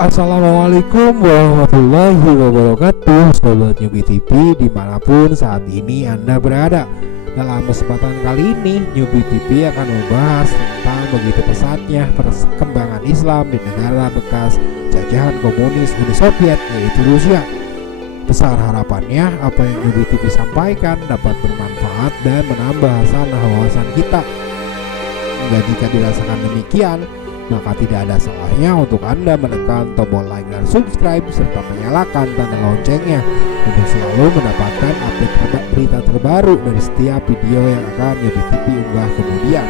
Assalamualaikum warahmatullahi wabarakatuh, Sobat Nyubi TV dimanapun saat ini Anda berada. Dalam kesempatan kali ini, Nyubi TV akan membahas tentang begitu pesatnya perkembangan Islam di negara bekas jajahan komunis Uni Soviet, yaitu Rusia. Besar harapannya apa yang Nyubi TV sampaikan dapat bermanfaat dan menambah wawasan kita. Dan jika dirasakan demikian, maka tidak ada salahnya untuk Anda menekan tombol like dan subscribe serta menyalakan tanda loncengnya untuk selalu mendapatkan update berita terbaru dari setiap video yang akan Nyubi TV unggah kemudian.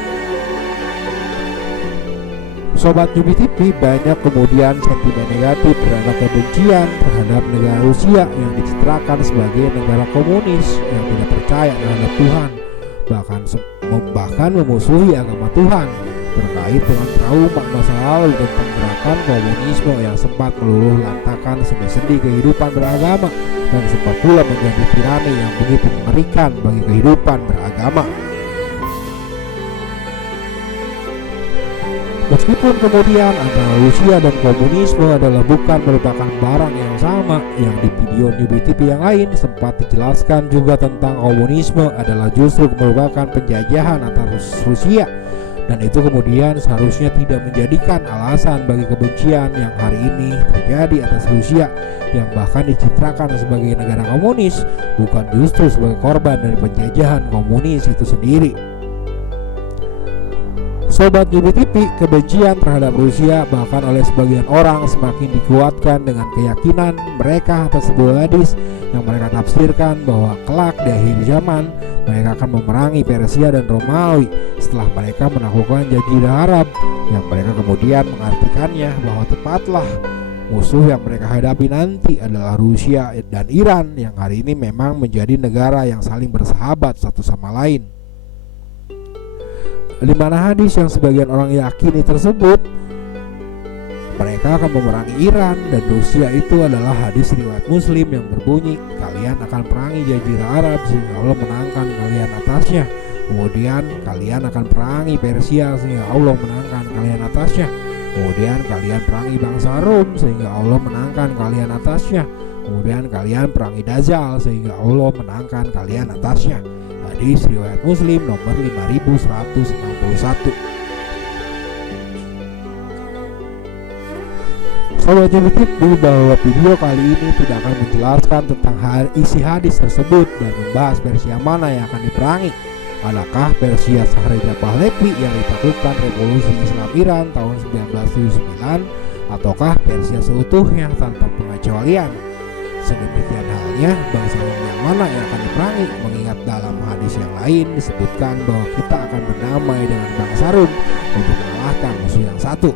Sobat Nyubi TV, banyak kemudian sentimen negatif terhadap kebencian terhadap negara Rusia yang dicitrakan sebagai negara komunis yang tidak percaya terhadap Tuhan, bahkan memusuhi agama Tuhan, terkait dengan trauma masa lalu tentang gerakan komunisme yang sempat meluluh lantakan sendi-sendi kehidupan beragama dan sempat pula menjadi tirani yang begitu mengerikan bagi kehidupan beragama. Meskipun kemudian antara Rusia dan komunisme adalah bukan merupakan barang yang sama, yang di video Nyubi TV yang lain sempat dijelaskan juga tentang komunisme adalah justru merupakan penjajahan atas Rusia, dan itu kemudian seharusnya tidak menjadikan alasan bagi kebencian yang hari ini terjadi atas Rusia yang bahkan dicitrakan sebagai negara komunis, bukan justru sebagai korban dari penjajahan komunis itu sendiri. Sobat Nyubi TV, kebencian terhadap Rusia bahkan oleh sebagian orang semakin dikuatkan dengan keyakinan mereka atas sebuah hadis yang mereka tafsirkan bahwa kelak di akhir zaman mereka akan memerangi Persia dan Romawi setelah mereka menaklukkan Jazirah Arab, yang mereka kemudian mengartikannya bahwa tepatlah musuh yang mereka hadapi nanti adalah Rusia dan Iran yang hari ini memang menjadi negara yang saling bersahabat satu sama lain. Di mana hadis yang sebagian orang yakini tersebut mereka akan memerangi Iran dan Rusia itu adalah hadis riwayat Muslim yang berbunyi, kalian akan perangi Jazirah Arab sehingga Allah menangkan kalian atasnya, kemudian kalian akan perangi Persia sehingga Allah menangkan kalian atasnya, kemudian kalian perangi bangsa Rom sehingga Allah menangkan kalian atasnya, kemudian kalian perangi Dajjal sehingga Allah menangkan kalian atasnya. Hadis riwayat Muslim nomor 5161. Sobat Nyubi TV, bahwa video kali ini tidak akan menjelaskan tentang isi hadis tersebut dan membahas Persia mana yang akan diperangi. Adakah Persia Shahriar Pahlavi yang ditaklukkan Revolusi Islam Iran tahun 1979, ataukah Persia seutuhnya tanpa pengecualian? Sedemikian halnya bangsa yang mana yang akan diperangi, mengingat dalam hadis yang lain disebutkan bahwa kita akan berdamai dengan bangsa Rum untuk mengalahkan musuh yang satu.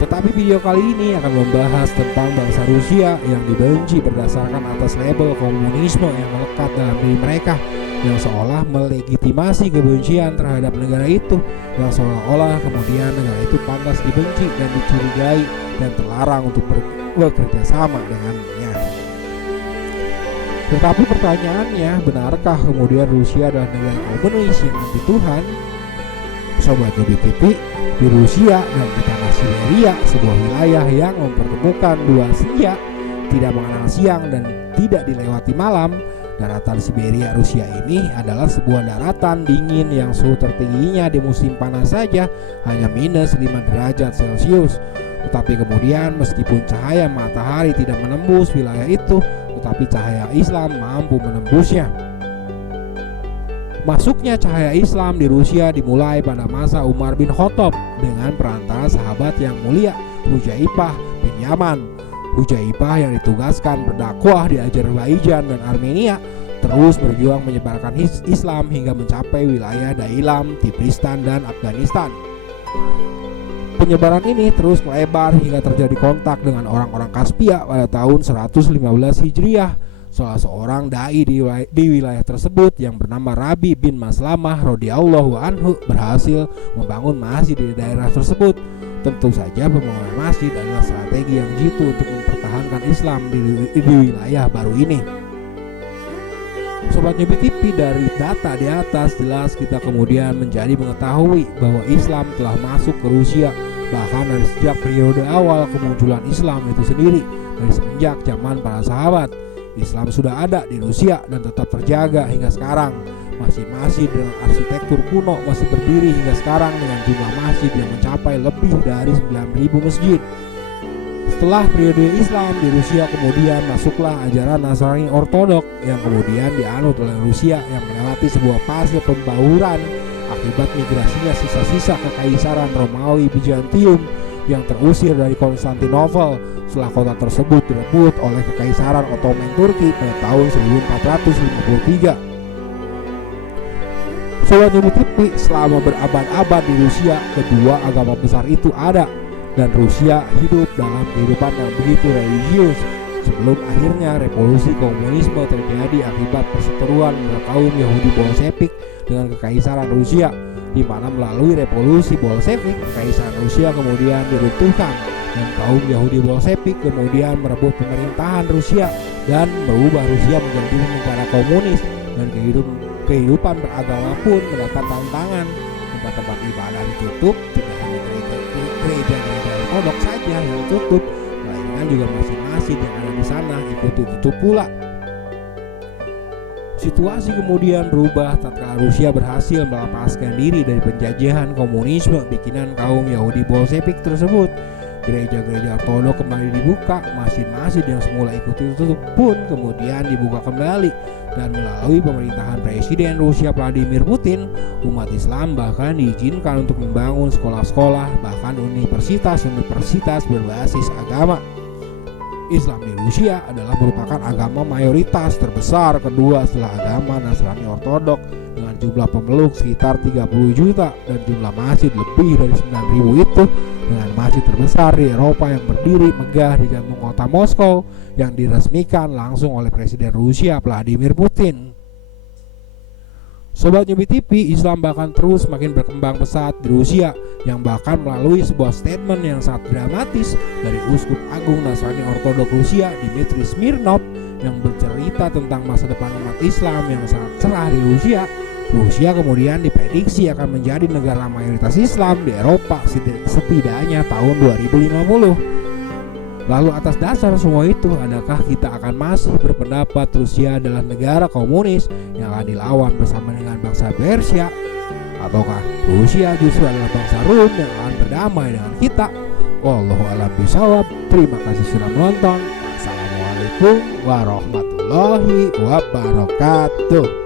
Tetapi video kali ini akan membahas tentang bangsa Rusia yang dibenci berdasarkan atas label komunisme yang melekat dalam diri mereka, yang seolah melegitimasi kebencian terhadap negara itu, yang seolah-olah kemudian negara itu pantas dibenci dan dicurigai dan terlarang untuk bekerja sama dengannya. Tetapi pertanyaannya, benarkah kemudian Rusia adalah negara komunis yang anti Tuhan? Sobat Nyubi TV, di Rusia dan di tanah Siberia, sebuah wilayah yang mempertemukan dua Asia, tidak mengenal siang dan tidak dilewati malam, daratan Siberia Rusia ini adalah sebuah daratan dingin yang suhu tertingginya di musim panas saja hanya minus 5 derajat Celcius. Tetapi kemudian meskipun cahaya matahari tidak menembus wilayah itu, tetapi cahaya Islam mampu menembusnya. Masuknya cahaya Islam di Rusia dimulai pada masa Umar bin Khattab dengan perantara sahabat yang mulia Hudzaifah bin Yaman. Hudzaifah yang ditugaskan berdakwah di Azerbaijan dan Armenia terus berjuang menyebarkan Islam hingga mencapai wilayah Dailam, Tiflistan, dan Afghanistan. Penyebaran ini terus melebar hingga terjadi kontak dengan orang-orang Kaspia pada tahun 115 Hijriah. Salah seorang dai di wilayah tersebut yang bernama Rabi bin Maslamah radhiyallahu anhu berhasil membangun masjid di daerah tersebut. Tentu saja pembangunan masjid adalah strategi yang jitu untuk mempertahankan Islam di wilayah baru ini. Sobat Newbie TV, dari data di atas jelas kita kemudian menjadi mengetahui bahwa Islam telah masuk ke Rusia bahkan dari sejak periode awal kemunculan Islam itu sendiri. Dari semenjak zaman para sahabat, Islam sudah ada di Rusia dan tetap terjaga hingga sekarang. Masjid-masjid dengan arsitektur kuno masih berdiri hingga sekarang dengan jumlah masjid yang mencapai lebih dari 9.000 masjid. Setelah periode Islam di Rusia kemudian masuklah ajaran Nasrani Ortodok yang kemudian dianut oleh Rusia yang melewati sebuah fase pembauran akibat migrasinya sisa-sisa kekaisaran Romawi Bizantium yang terusir dari Konstantinopel setelah kota tersebut direbut oleh kekaisaran Ottoman Turki pada tahun 1453. Sobat Newbie TV, selama berabad-abad di Rusia, kedua agama besar itu ada dan Rusia hidup dalam kehidupan yang begitu religius sebelum akhirnya revolusi komunisme terjadi akibat perseteruan kaum Yahudi Bolshevik dengan kekaisaran Rusia, di mana melalui revolusi Bolshevik kekaisaran Rusia kemudian diruntuhkan dan kaum Yahudi Bolshevik kemudian merebut pemerintahan Rusia dan merubah Rusia menjadi negara komunis, dan kehidupan beragama pun mendapat tantangan. Tempat-tempat ibadah ditutup, tidak hanya gereja-gereja Ortodok saja yang ditutup, melainkan juga masjid-masjid yang ada di sana ikut ditutup pula. Situasi kemudian berubah tatkala Rusia berhasil melepaskan diri dari penjajahan komunisme bikinan kaum Yahudi Bolshevik tersebut. Gereja-gereja Ortodok kembali dibuka, masjid-masjid yang semula ikut ditutup pun kemudian dibuka kembali, dan melalui pemerintahan Presiden Rusia Vladimir Putin, umat Islam bahkan diizinkan untuk membangun sekolah-sekolah bahkan universitas-universitas berbasis agama. Islam di Rusia adalah merupakan agama mayoritas terbesar kedua setelah agama Nasrani Ortodok dengan jumlah pemeluk sekitar 30 juta dan jumlah masjid lebih dari 9.000 itu, dengan masjid terbesar di Eropa yang berdiri megah di jantung kota Moskow yang diresmikan langsung oleh Presiden Rusia Vladimir Putin. Sobat Newbie TV, Islam bahkan terus makin berkembang pesat di Rusia yang bahkan melalui sebuah statement yang sangat dramatis dari Uskup Agung Nasrani Ortodok Rusia Dmitry Smirnov yang bercerita tentang masa depan umat Islam yang sangat cerah di Rusia. Rusia kemudian diprediksi akan menjadi negara mayoritas Islam di Eropa setidaknya tahun 2050. Lalu atas dasar semua itu, adakah kita akan masih berpendapat Rusia adalah negara komunis yang akan dilawan bersama dengan bangsa Persia? Ataukah Rusia justru adalah bangsa Rum yang akan berdamai dengan kita? Wallahu a'lam bishawab. Terima kasih sudah menonton. Assalamualaikum warahmatullahi wabarakatuh.